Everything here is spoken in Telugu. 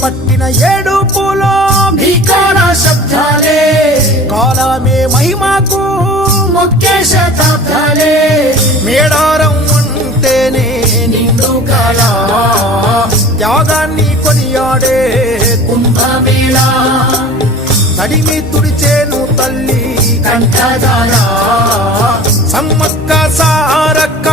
పట్టిన ఏడుపులో భీకర శబ్దాలే కాలమే మహిమకు ముఖ్య శతాబ్దాలే మేడారం అంటేనే నిండు కళ త్యాగాన్ని కొనియాడే కుంభమేళ తడిమి తుడిచేను తల్లి కంఠధార సమ్మక్క సారక్క